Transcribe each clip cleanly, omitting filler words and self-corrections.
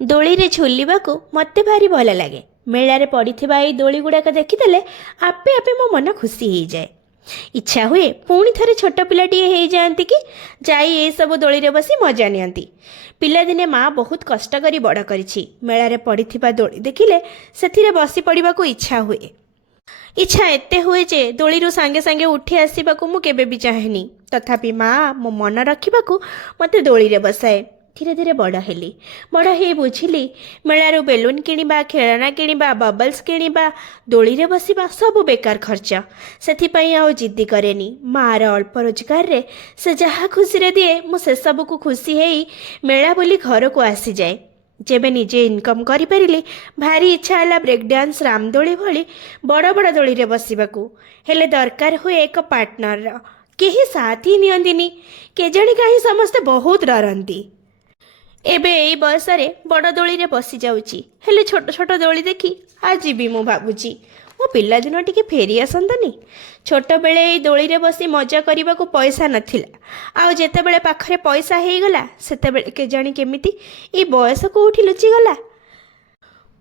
ଦୋଳି ରେ ଝୁଲିବାକୁ ମୋତେ ଭାରି ଭଲ ଲାଗେ। ମେଳାରେ ପଡ଼ିଥିବା ଏଇ ଦୋଳି ଗୁଡ଼ାକ ଦେଖିଦେଲେ ଆପେ ଆପେ ମୋ ମନ ଖୁସି ହେଇଯାଏ। ଇଚ୍ଛା ହୁଏ ପୁଣି ଥରେ ଛୋଟ ପିଲାଟିଏ ହେଇଯାଆନ୍ତି କି ଯାଇ ଏସବୁ ଦୋଳିରେ ବସି ମଜା ନିଅନ୍ତି। ପିଲାଦିନେ ମା ବହୁତ କଷ୍ଟ କରି ବଡ଼ କରିଛି। ମେଳାରେ ପଡ଼ିଥିବା ଦୋଳି ଦେଖିଲେ ସେଥିରେ ବସି ପଡ଼ିବାକୁ ଇଚ୍ଛା ହୁଏ। ଇଚ୍ଛା ଏତେ ହୁଏ ଯେ ଦୋଳିରୁ ସାଙ୍ଗେ ସାଙ୍ଗେ ଉଠି ଆସିବାକୁ ମୁଁ କେବେ ବି ଚାହେଁନି। ତଥାପି ମା ମୋ ମନ ରଖିବାକୁ ମୋତେ ଦୋଳିରେ ବସାଏ। ଧୀରେ ଧୀରେ ବଡ଼ ହେଲି। ବଡ଼ ହେଇ ବୁଝିଲି ମେଳାରୁ ବେଲୁନ୍ କିଣିବା, ଖେଳନା କିଣିବା, ବବଲ୍ସ କିଣିବା, ଦୋଳିରେ ବସିବା ସବୁ ବେକାର ଖର୍ଚ୍ଚ। ସେଥିପାଇଁ ଆଉ ଜିଦ୍ଦି କରେନି। ମାଆର ଅଳ୍ପ ରୋଜଗାରରେ ସେ ଯାହା ଖୁସିରେ ଦିଏ ମୁଁ ସେସବୁକୁ ଖୁସି ହେଇ ମେଳା ବୁଲି ଘରକୁ ଆସିଯାଏ। ଯେବେ ନିଜେ ଇନକମ୍ କରିପାରିଲି ଭାରି ଇଚ୍ଛା ହେଲା ବ୍ରେକ୍ ଡ୍ୟାନ୍ସ, ରାମଦୋଳି ଭଳି ବଡ଼ ବଡ଼ ଦୋଳିରେ ବସିବାକୁ। ହେଲେ ଦରକାର ହୁଏ ଏକ ପାର୍ଟନରର। କେହି ସାଥ ହିଁ ନିଅନ୍ତିନି। କେଜାଣି କାହିଁ ସମସ୍ତେ ବହୁତ ଡରନ୍ତି। ଏବେ ଏଇ ବୟସରେ ବଡ଼ ଦୋଳିରେ ବସି ଯାଉଛି। ହେଲେ ଛୋଟ ଛୋଟ ଦୋଳି ଦେଖି ଆଜି ବି ମୁଁ ଭାବୁଛି ମୋ ପିଲାଦିନ ଟିକେ ଫେରି ଆସନ୍ତାନି। ଛୋଟବେଳେ ଏଇ ଦୋଳିରେ ବସି ମଜା କରିବାକୁ ପଇସା ନଥିଲା। ଆଉ ଯେତେବେଳେ ପାଖରେ ପଇସା ହେଇଗଲା ସେତେବେଳେ କେଜାଣି କେମିତି ଏଇ ବୟସ କେଉଁଠି ଲୁଚିଗଲା।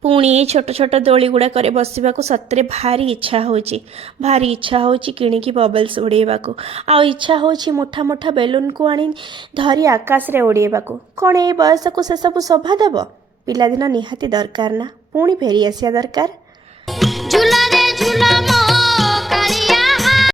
ପୁଣି ଏଇ ଛୋଟ ଛୋଟ ଦୋଳି ଗୁଡ଼ାକରେ ବସିବାକୁ ସତରେ ଭାରି ଇଚ୍ଛା ହେଉଛି। ଭାରି ଇଚ୍ଛା ହେଉଛି କିଣିକି ବବଲ୍ସ ଉଡ଼େଇବାକୁ। ଆଉ ଇଚ୍ଛା ହେଉଛି ମୁଠା ମୁଠା ବେଲୁନ୍କୁ ଆଣି ଧରି ଆକାଶରେ ଉଡ଼େଇବାକୁ। କ'ଣ ଏଇ ବୟସକୁ ସେସବୁ ଶୋଭା ଦେବ? ପିଲାଦିନ ନିହାତି ଦରକାର ନା? ପୁଣି ଫେରି ଆସିବା ଦରକାର। ଝୁଲା ରେ ଝୁଲା